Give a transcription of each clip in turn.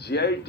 JIT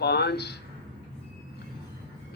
5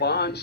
5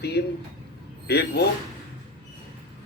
3,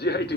JIT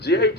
JIT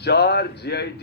4 JIT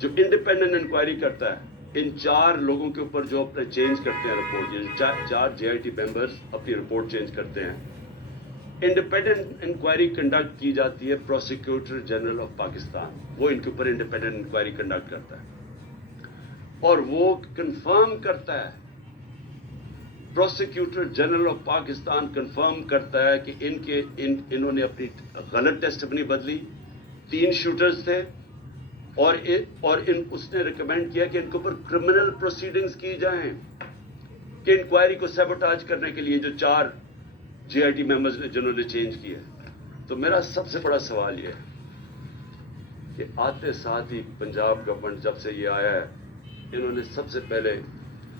جو independent inquiry کرتا ہے ان 4 لوگوں کے اوپر جو اپنے چینج کرتے ہیں رپورٹ، یہ 4 JIT ممبرز اپنی رپورٹ چینج کرتے ہیں، انڈیپینڈنٹ انکوائری کنڈکٹ کی جاتی ہے پروسیکیوٹر جنرل آف پاکستان، وہ ان کے اوپر انڈیپینڈنٹ انکوائری کنڈکٹ کرتا ہے اور وہ کنفرم کرتا ہے، prosecutor general of Pakistan confirm کرتا ہے کہ انہوں نے اپنی غلط ٹیسٹ اپنی بدلی، 3 شوٹرز تھے اور اس نے ریکمینڈ کیا کہ ان کے اوپر کرمنل پروسیڈنگز کی جائیں کہ انکوائری کو سیبوٹاج کرنے کے لیے جو 4 JIT ممبرز نے جنہوں نے چینج کیا ہے۔ تو میرا سب سے بڑا سوال یہ ہے کہ آتے ساتھ ہی پنجاب گورنمنٹ جب سے یہ آیا ہے، انہوں نے سب سے پہلے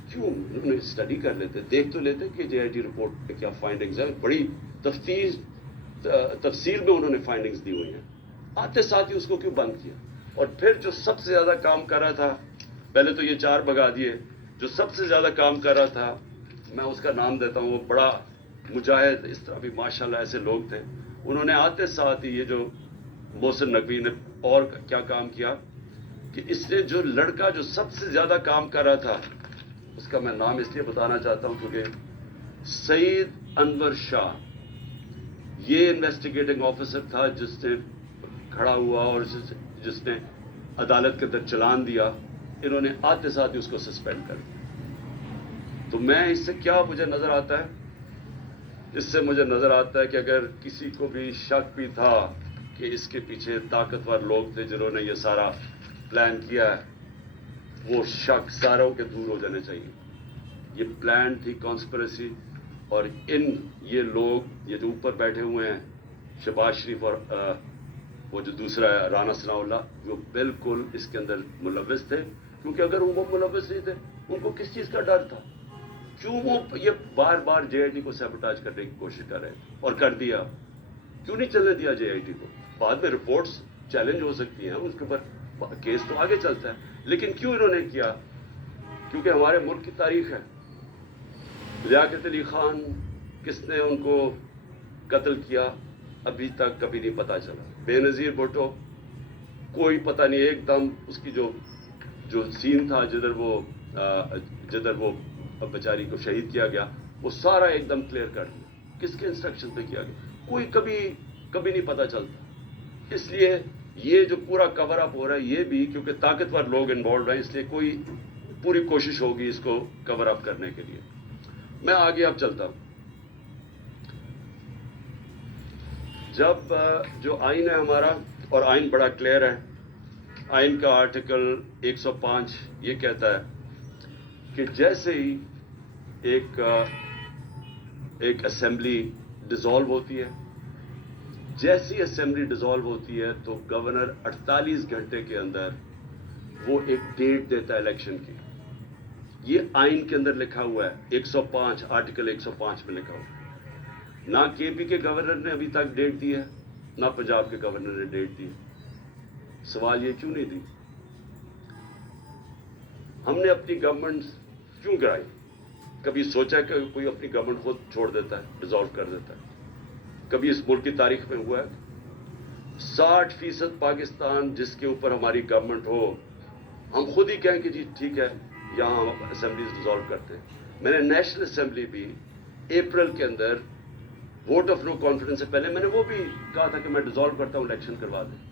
کیوں انہوں نے اسٹڈی کر لیتے، دیکھ تو لیتے کہ JIT رپورٹ پہ کیا فائنڈنگز ہیں، بڑی تفصیل میں انہوں نے فائنڈنگز دی ہوئی ہیں، آتے ساتھ ہی اس کو کیوں بند کیا؟ اور پھر جو سب سے زیادہ کام کر رہا تھا، پہلے تو یہ 4 بھگا دیے، جو سب سے زیادہ کام کر رہا تھا میں اس کا نام دیتا ہوں، وہ بڑا مجاہد، اس طرح بھی ماشاءاللہ ایسے لوگ تھے، انہوں نے آتے ساتھ ہی یہ جو محسن نقوی نے اور کیا کام کیا کہ اس نے جو لڑکا جو سب سے زیادہ کام کر رہا تھا، اس کا میں نام اس لیے بتانا چاہتا ہوں کیونکہ سعید انور شاہ، یہ انویسٹیگیٹنگ آفیسر تھا جس نے کھڑا ہوا اور جس نے عدالت کے اندر چلان دیا، انہوں نے آتے ساتھ ہی اس کو سسپینڈ کر دیا۔ تو میں اس سے کیا مجھے نظر آتا ہے؟ اس سے مجھے نظر آتا ہے کہ اگر کسی کو بھی شک بھی تھا کہ اس کے پیچھے طاقتور لوگ تھے جنہوں نے یہ سارا پلان کیا ہے، وہ شک ساروں کے دور ہو جانے چاہیے۔ یہ پلان تھی کانسپریسی، اور یہ لوگ یہ جو اوپر بیٹھے ہوئے ہیں شہباز شریف اور وہ جو دوسرا ہے رانا ثناء اللہ، وہ بالکل اس کے اندر ملوث تھے، کیونکہ اگر وہ ملوث نہیں تھے ان کو کس چیز کا ڈر تھا؟ کیوں وہ یہ بار بار JIT کو سیبوٹاج کرنے کی کوشش کر رہے ہیں اور کر دیا؟ کیوں نہیں چلنے دیا JIT کو؟ بعد میں رپورٹس چیلنج ہو سکتی ہیں، اس کے اوپر کیس تو آگے چلتا ہے، لیکن کیوں انہوں نے کیا؟ کیونکہ ہمارے ملک کی تاریخ ہے، لیاقت علی خان کس نے ان کو قتل کیا ابھی تک کبھی نہیں پتا چلا، بے نظیر بھٹو کوئی پتہ نہیں، ایک دم اس کی جو سین تھا جدھر وہ بیچاری کو شہید کیا گیا، وہ سارا ایک دم کلیئر کر دیا، کس کے انسٹرکشن پہ کیا گیا، کوئی کبھی نہیں پتا چلتا۔ اس لیے یہ جو پورا کور اپ ہو رہا ہے یہ بھی کیونکہ طاقتور لوگ انوالوڈ ہیں، اس لیے کوئی پوری کوشش ہوگی اس کو کور اپ کرنے کے لیے۔ میں آگے اب چلتا ہوں۔ جب جو آئین ہے ہمارا، اور آئین بڑا کلیئر ہے، آئین کا آرٹیکل 105 یہ کہتا ہے کہ جیسے ہی ایک اسمبلی ڈیزالو ہوتی ہے، جیسی اسمبلی ڈیزالو ہوتی ہے تو گورنر 48 گھنٹے کے اندر وہ ایک ڈیٹ دیتا ہے الیکشن کی۔ یہ آئین کے اندر لکھا ہوا ہے، 105 آرٹیکل 105 میں لکھا ہوا ہے۔ نہ KP کے گورنر نے ابھی تک ڈیٹ دی ہے، نہ پنجاب کے گورنر نے ڈیٹ دی۔ سوال یہ کیوں نہیں دی؟ ہم نے اپنی گورنمنٹ کیوں گرائی؟ کبھی سوچا کہ کوئی اپنی گورنمنٹ خود چھوڑ دیتا ہے، ڈیزالو کر دیتا ہے؟ کبھی اس ملک کی تاریخ میں ہوا ہے؟ 60% پاکستان جس کے اوپر ہماری گورنمنٹ ہو، ہم خود ہی کہیں کہ جی ٹھیک ہے یہاں ہم اسمبلیز ڈیزالو کرتے ہیں۔ میں نے نیشنل اسمبلی بھی اپریل کے اندر ووٹ آف نو کانفیڈنس سے پہلے میں نے وہ بھی کہا تھا کہ میں ڈیزالو کرتا ہوں، الیکشن کروا دیں۔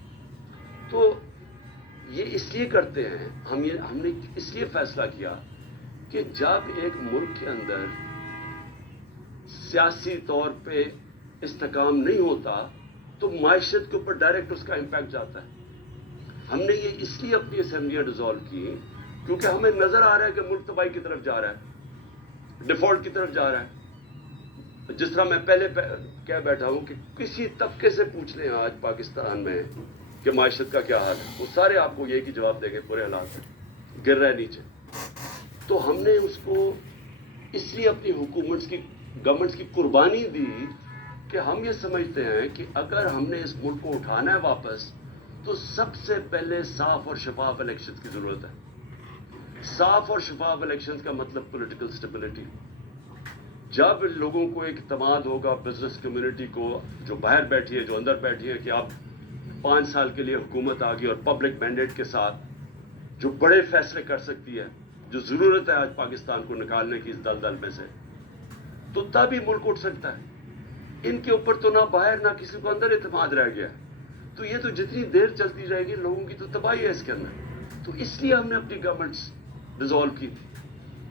تو یہ اس لیے کرتے ہیں، ہم نے اس لیے فیصلہ کیا کہ جب ایک ملک کے اندر سیاسی طور پہ استحکام نہیں ہوتا تو معیشت کے اوپر ڈائریکٹ اس کا امپیکٹ جاتا ہے۔ ہم نے یہ اس لیے اپنی اسمبلیاں ڈیزالو کی کیونکہ ہمیں نظر آ رہا ہے کہ ملک تباہی کی طرف جا رہا ہے، ڈیفالٹ کی طرف جا رہا ہے۔ جس طرح میں پہلے کہہ بیٹھا ہوں کہ کسی طبقے سے پوچھ لیں آج پاکستان میں کہ معیشت کا کیا حال ہے، وہ سارے آپ کو یہی جواب دیں گے برے حالات ہیں، گر رہے نیچے۔ تو ہم نے اس کو اس لیے اپنی گورنمنٹس کی قربانی دی کہ ہم یہ سمجھتے ہیں کہ اگر ہم نے اس ملک کو اٹھانا ہے واپس تو سب سے پہلے صاف اور شفاف الیکشن کی ضرورت ہے۔ صاف اور شفاف الیکشن کا مطلب پولیٹیکل سٹیبلٹی۔ جب لوگوں کو ایک اعتماد ہوگا، بزنس کمیونٹی کو جو باہر بیٹھی ہے جو اندر بیٹھی ہے، کہ اب 5 سال کے لیے حکومت آ گئی اور پبلک مینڈیٹ کے ساتھ جو بڑے فیصلے کر سکتی ہے، جو ضرورت ہے آج پاکستان کو نکالنے کی اس دلدل میں سے، تو تب ہی ملک اٹھ سکتا ہے. ان کے اوپر تو نہ باہر نہ کسی کو اندر اعتماد رہ گیا. تو یہ تو جتنی دیر چلتی رہے گی لوگوں کی تو تباہی ہے اس کے اندر. تو اس لیے ہم نے اپنی گورنمنٹس ڈیزالو کی.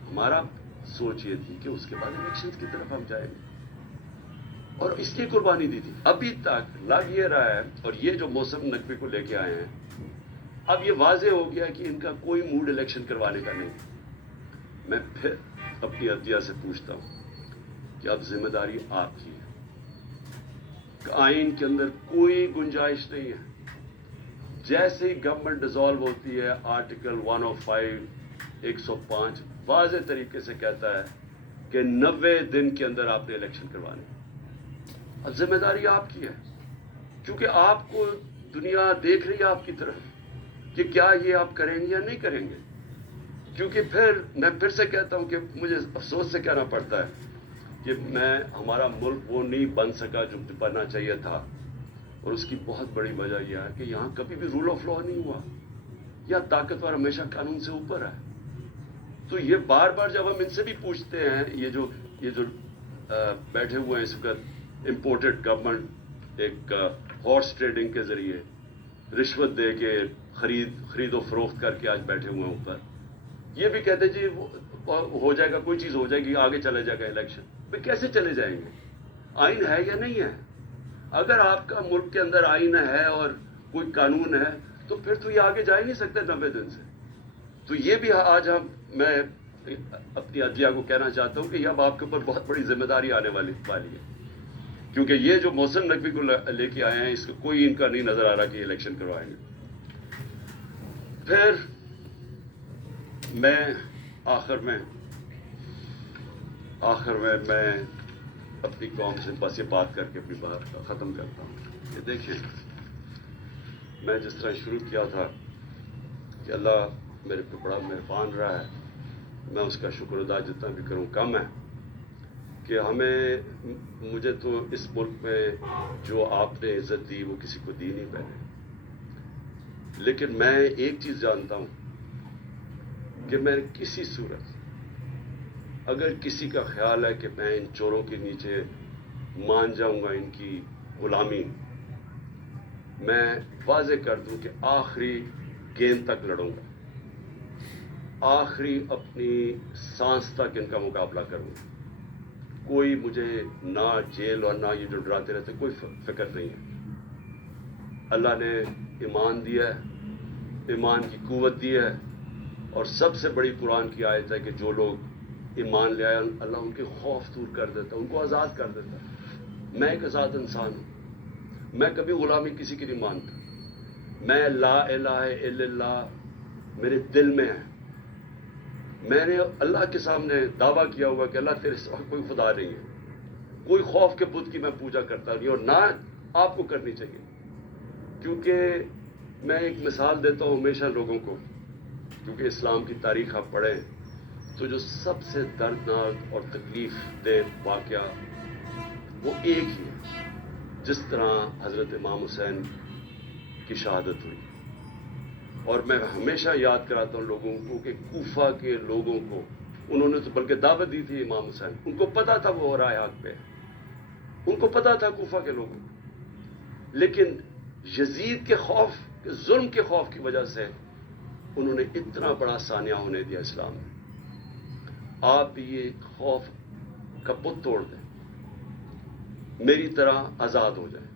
ہمارا سوچ یہ تھی کہ اس کے بعد الیکشنز کی طرف ہم جائیں گے اور اس کی قربانی دی تھی. ابھی تک لگ یہ رہا ہے، اور یہ جو موسم نقوی کو لے کے آئے ہیں، اب یہ واضح ہو گیا کہ ان کا کوئی موڈ الیکشن کروانے کا نہیں. میں پھر اپنی عدلیہ سے پوچھتا ہوں کہ اب ذمہ داری آپ کی ہے. آئین کے اندر کوئی گنجائش نہیں ہے. جیسے ہی گورنمنٹ ڈیزالو ہوتی ہے، آرٹیکل 105 105 واضح طریقے سے کہتا ہے کہ 90 دن کے اندر آپ نے الیکشن کروانے. اب ذمہ داری آپ کی ہے، کیونکہ آپ کو دنیا دیکھ رہی ہے آپ کی طرف کہ کیا یہ آپ کریں گے یا نہیں کریں گے. کیونکہ میں پھر سے کہتا ہوں کہ مجھے افسوس سے کہنا پڑتا ہے کہ ہمارا ملک وہ نہیں بن سکا جو بننا چاہیے تھا. اور اس کی بہت بڑی وجہ یہ ہے کہ یہاں کبھی بھی رول آف لا نہیں ہوا. یا طاقتور ہمیشہ قانون سے اوپر ہے. تو یہ بار بار جب ہم ان سے بھی پوچھتے ہیں، یہ جو بیٹھے ہوئے ہیں اس وقت امپورٹڈ گورنمنٹ، ایک ہارس ٹریڈنگ کے ذریعے رشوت دے کے خرید و فروخت کر کے آج بیٹھے ہوئے ہیں اوپر، یہ بھی کہتے جی ہو جائے گا، کوئی چیز ہو جائے گی، آگے چلے جائے گا الیکشن. بھائی کیسے چلے جائیں گے؟ آئین ہے یا نہیں ہے؟ اگر آپ کا ملک کے اندر آئین ہے اور کوئی قانون ہے تو پھر تو یہ آگے جا ہی نہیں سکتے 90 دن سے. تو یہ بھی آج میں اپنی عدلیہ کو کہنا چاہتا ہوں کہ اب آپ کے اوپر بہت بڑی ذمہ داری آنے والی ہے. کیونکہ یہ جو محسن نقوی کو لے کے آئے ہیں، اس کو کوئی ان کا نہیں نظر آ رہا کہ الیکشن کروائیں گے. پھر میں آخر میں اپنی قوم سے بس یہ بات کر کے اپنی بات ختم کرتا ہوں کہ دیکھیں، میں جس طرح شروع کیا تھا کہ اللہ میرے پہ بڑا مہربان رہا ہے، میں اس کا شکر ادا جتنا بھی کروں کم ہے. کہ مجھے تو اس ملک میں جو آپ نے عزت دی وہ کسی کو دی نہیں پہلے. لیکن میں ایک چیز جانتا ہوں کہ میں کسی صورت اگر کسی کا خیال ہے کہ میں ان چوروں کے نیچے مان جاؤں گا ان کی غلامی، میں واضح کر دوں کہ آخری گیند تک لڑوں گا، آخری اپنی سانس تک ان کا مقابلہ کروں گا. کوئی مجھے نہ جیل اور نہ یہ جو ڈراتے رہتے کوئی فکر نہیں ہے. اللہ نے ایمان دیا ہے، ایمان کی قوت دی ہے، اور سب سے بڑی قرآن کی آیت ہے کہ جو لوگ ایمان لے آئے اللہ ان کے خوف دور کر دیتا، ان کو آزاد کر دیتا. میں ایک آزاد انسان ہوں، میں کبھی غلامی کسی کی نہیں مانتا. میں لا الہ الا اللہ میرے دل میں ہے. میں نے اللہ کے سامنے دعویٰ کیا ہوا کہ اللہ تیرے سوا کوئی خدا نہیں ہے. کوئی خوف کے بت کی میں پوجا کرتا نہیں، اور نہ آپ کو کرنی چاہیے. کیونکہ میں ایک مثال دیتا ہوں ہمیشہ لوگوں کو، کیونکہ اسلام کی تاریخ آپ پڑھیں تو جو سب سے دردناک اور تکلیف دہ واقعہ وہ ایک ہی ہے. جس طرح حضرت امام حسین کی شہادت ہوئی، اور میں ہمیشہ یاد کراتا ہوں لوگوں کو کہ کوفہ کے لوگوں کو انہوں نے تو بلکہ دعوت دی تھی امام حسین، ان کو پتا تھا وہ رائے حق پہ، ان کو پتا تھا کوفہ کے لوگوں کو، لیکن یزید کے خوف، ظلم کے خوف کی وجہ سے انہوں نے اتنا بڑا سانیہ ہونے دیا اسلام میں. آپ بھی یہ خوف کا بت توڑ دیں، میری طرح آزاد ہو جائیں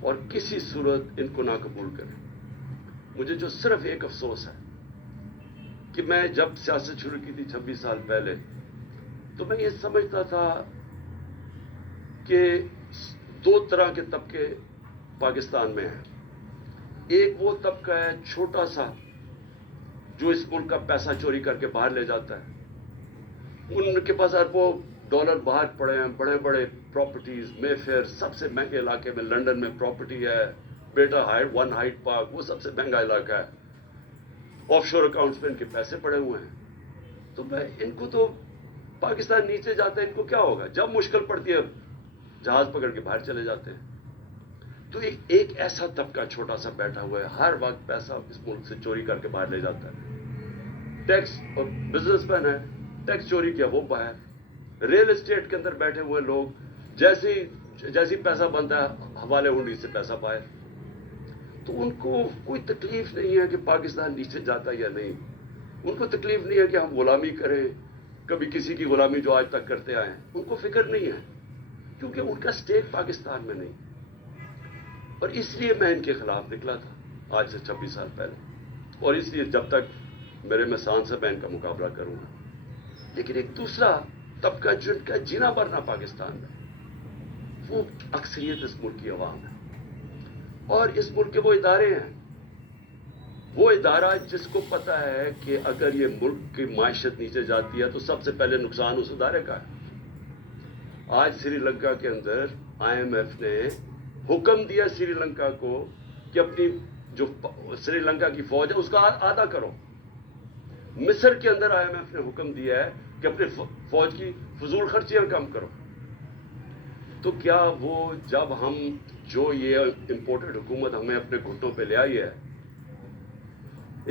اور کسی صورت ان کو نہ قبول کریں. مجھے جو صرف ایک افسوس ہے کہ میں جب سیاست شروع کی تھی 26 سال پہلے، تو میں یہ سمجھتا تھا کہ 2 طرح کے طبقے پاکستان میں ہیں. ایک وہ طبقہ ہے چھوٹا سا جو اس ملک کا پیسہ چوری کر کے باہر لے جاتا ہے، ان کے پاس اربوں ڈالر باہر پڑے ہیں، بڑے بڑے پراپرٹیز، مے فیئر سب سے مہنگے علاقے میں لنڈن میں پراپرٹی ہے، بیٹا ون ہائٹ پارک وہ سب سے مہنگا علاقہ ہے، آف شور اکاؤنٹس میں ان کے پیسے پڑے ہوئے ہیں. تو میں ان کو تو پاکستان نیچے جاتا ہے ان کو کیا ہوگا؟ جب مشکل پڑتی ہے جہاز پکڑ کے باہر چلے جاتے ہیں. تو ایک ایسا طبقہ چھوٹا سا بیٹھا ہوا ہے، ہر وقت پیسہ اس ملک سے چوری کر کے باہر لے جاتا ہے. ٹیکس اور بزنس مین ہے، ٹیکس چوری کیا وہ باہر. ریل اسٹیٹ کے اندر بیٹھے ہوئے لوگ جیسی پیسہ بنتا ہے حوالے ہنڈی سے پیسہ باہر. تو ان کو کوئی تکلیف نہیں ہے کہ پاکستان نیچے جاتا یا نہیں. ان کو تکلیف نہیں ہے کہ ہم غلامی کریں، کبھی کسی کی غلامی جو آج تک کرتے آئے ہیں، ان کو فکر نہیں ہے، کیونکہ ان کا سٹیک پاکستان میں نہیں. اور اس لیے میں ان کے خلاف نکلا تھا آج سے 26 سال پہلے، اور اس لیے جب تک میرے میں سانس ہے میں ان کا مقابلہ کروں گا. لیکن ایک دوسرا طبقہ جن کا جینا مرنا پاکستان میں، وہ اکثریت اس ملک کی عوام ہے. اور اس ملک کے وہ ادارے ہیں، وہ ادارہ جس کو پتا ہے کہ اگر یہ ملک کی معیشت نیچے جاتی ہے تو سب سے پہلے نقصان اس ادارے کا ہے. آج سری لنکا کے اندر IMF نے حکم دیا سری لنکا کو کہ اپنی جو سری لنکا کی فوج ہے اس کا آدھا کرو. مصر کے اندر IMF نے حکم دیا ہے کہ اپنے فوج کی فضول خرچیاں کم کرو. تو کیا وہ جب ہم جو یہ امپورٹڈ حکومت ہمیں اپنے گھٹنوں پہ لے آئی ہے،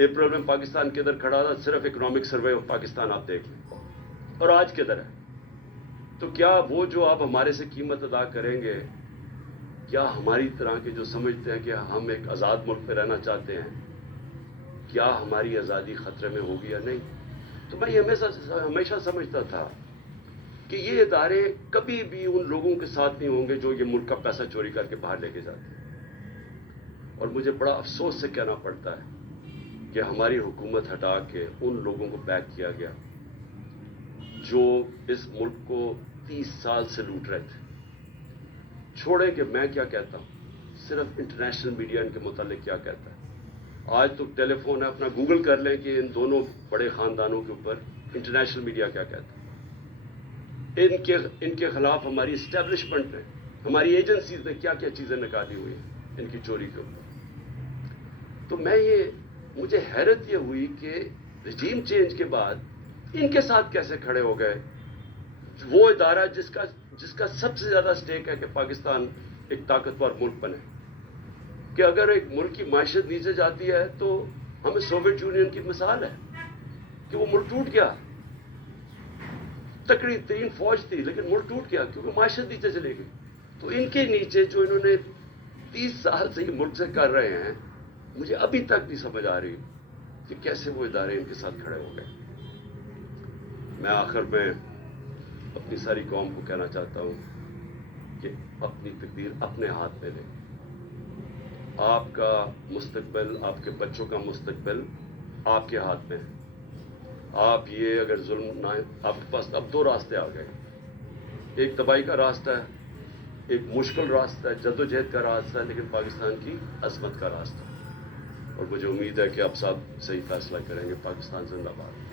اپریل میں پاکستان کے اندر کھڑا تھا، صرف اکنامک سروے آف پاکستان آپ دیکھ لیں، اور آج کدھر ہے. تو کیا وہ جو آپ ہمارے سے قیمت ادا کریں گے، کیا ہماری طرح کے جو سمجھتے ہیں کہ ہم ایک آزاد ملک پہ رہنا چاہتے ہیں، کیا ہماری آزادی خطرے میں ہوگی یا نہیں؟ تو میں یہ ہمیشہ سمجھتا تھا کہ یہ ادارے کبھی بھی ان لوگوں کے ساتھ نہیں ہوں گے جو یہ ملک کا پیسہ چوری کر کے باہر لے کے جاتے ہیں. اور مجھے بڑا افسوس سے کہنا پڑتا ہے کہ ہماری حکومت ہٹا کے ان لوگوں کو بیک کیا گیا جو اس ملک کو 30 سال سے لوٹ رہے تھے. چھوڑیں کہ میں کیا کہتا ہوں، صرف انٹرنیشنل میڈیا ان کے متعلق کیا کہتا ہے. آج تو ٹیلی فون ہے، اپنا گوگل کر لیں کہ ان دونوں بڑے خاندانوں کے اوپر انٹرنیشنل میڈیا کیا کہتا ہے. ان کے خلاف ہماری اسٹیبلشمنٹ نے، ہماری ایجنسیز نے کیا کیا چیزیں نکالی ہوئی ہیں ان کی چوری کے اوپر. تو مجھے حیرت یہ ہوئی کہ رجیم چینج کے بعد ان کے ساتھ کیسے کھڑے ہو گئے وہ ادارہ جس کا سب سے زیادہ سٹیک ہے کہ پاکستان ایک طاقتور ملک بنے. کہ اگر ایک ملک کی معیشت نیچے جاتی ہے تو ہمیں سوویت یونین کی مثال ہے کہ وہ ملک ٹوٹ گیا، تکڑی ترین فوج تھی لیکن ملک ٹوٹ گیا کیونکہ معیشت نیچے چلے گئی. تو ان کے نیچے جو انہوں نے 30 سال سے یہ ملک سے کر رہے ہیں، مجھے ابھی تک نہیں سمجھ آ رہی کہ کیسے وہ ادارے ان کے ساتھ کھڑے ہو گئے. میں آخر میں اپنی ساری قوم کو کہنا چاہتا ہوں کہ اپنی تقدیر اپنے ہاتھ میں لیں. آپ کا مستقبل، آپ کے بچوں کا مستقبل آپ کے ہاتھ میں ہے. آپ یہ اگر ظلم نہ، آپ کے پاس اب 2 راستے آ گئے، ایک تباہی کا راستہ ہے، ایک مشکل راستہ ہے، جدوجہد کا راستہ ہے، لیکن پاکستان کی عظمت کا راستہ. اور مجھے امید ہے کہ آپ سب صحیح فیصلہ کریں گے. پاکستان زندہ باد.